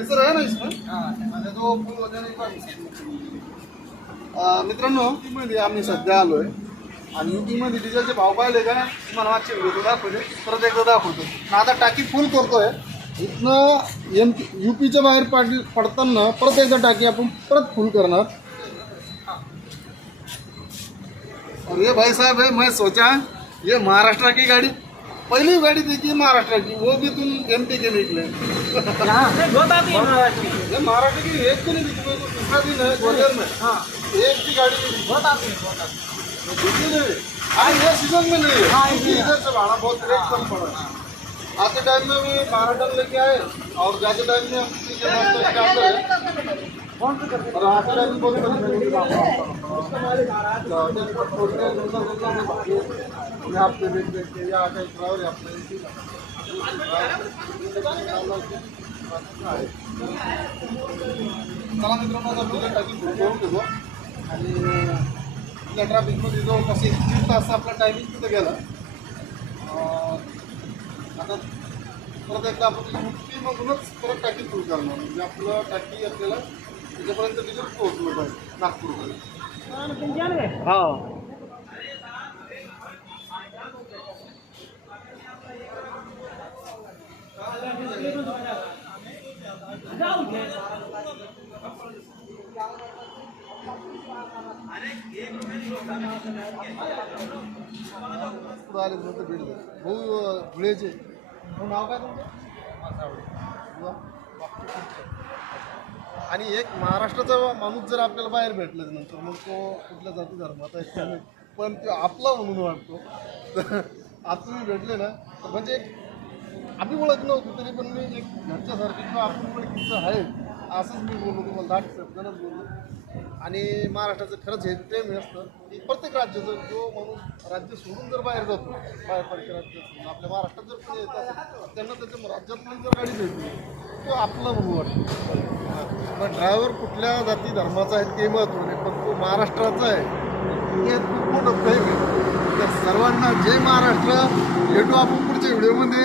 Sensor आहे ना इसमें म्हणजे तो फुल वजन मित्रांनो यूपीमध्ये आम्ही सध्या आलोय आणि यूपीमध्ये डिझेलचे भाव पाहिले का तुम्हाला मागचे व्हिडिओ दाखवले परत एकदा दाखवतो. आता टाकी फुल करतोय इथनं यूपीच्या बाहेर पडताना परत एकदा टाकी आपण परत फुल करणार. और ये भाई साहब है, मैं सोचा ये महाराष्ट्र की गाड़ी पहली गाड़ी देखी महाराष्ट्र की, वो भी तुम एमपी के निकले. ये महाराष्ट्र की एक भी नहीं दिखी, मेरे को दूसरा दिन है ग्वालियर में. हाँ एक भी गाड़ी नहीं दिखी नहीं. आज ये सीजन में नहीं है, इधर से भाड़ा बहुत रेट कम पड़ा. आते टाइम में भी 12 टन लेके आए और जाते टाइम में हम और आते टाइम में बहुत आपके देख देख के या काही ड्रायव्हर आपल्या चला मित्रांनो आता तुझ्या टाकी करून देतो आणि त्या ट्रॅफिकमध्ये जवळपास 1 तास आपला टायमिंग तिथे गेला. आता परत एकदा आपण युपीमधूनच परत टाकी सुरू करणार म्हणजे आपलं टाकी आपल्याला त्याच्यापर्यंत डिझेल पोहोचलं पाहिजे नागपूरपर्यंत. हो आले नंतर भेट भाऊ धुळेचे नाव काय तुमचं? आणि एक महाराष्ट्राचा माणूस जर आपल्याला बाहेर भेटलं नंतर मग तो कुठल्या जाती धर्माचा आहे पण तो आपला म्हणून वाटतो. आज तुम्ही भेटले ना तर म्हणजे आम्ही ओळख नव्हती तरी पण मी एक घरच्यासारखी किंवा आपण ओळखीचं आहे असंच मी बोललो तुम्हाला 10 शब्दांनाच बोललो. आणि महाराष्ट्राचं खरंच हे प्रेम असतं की प्रत्येक राज्याचं जो माणूस राज्य सोडून जर बाहेर जातो बाहेर पडके राज्य सोडून आपल्या महाराष्ट्रात जर कोणी येत असेल त्यांना त्याच्या राज्यातली जर गाडी भेटली तो आपला म्हणून वाटतो. पण ड्रायव्हर कुठल्या जाती धर्माचा आहे ते महत्त्व नाही पण तो महाराष्ट्राचा आहे हे खूप मोठं प्रेम आहे. तर सर्वांना जय महाराष्ट्र. भेटू आपण पुढच्या व्हिडिओमध्ये.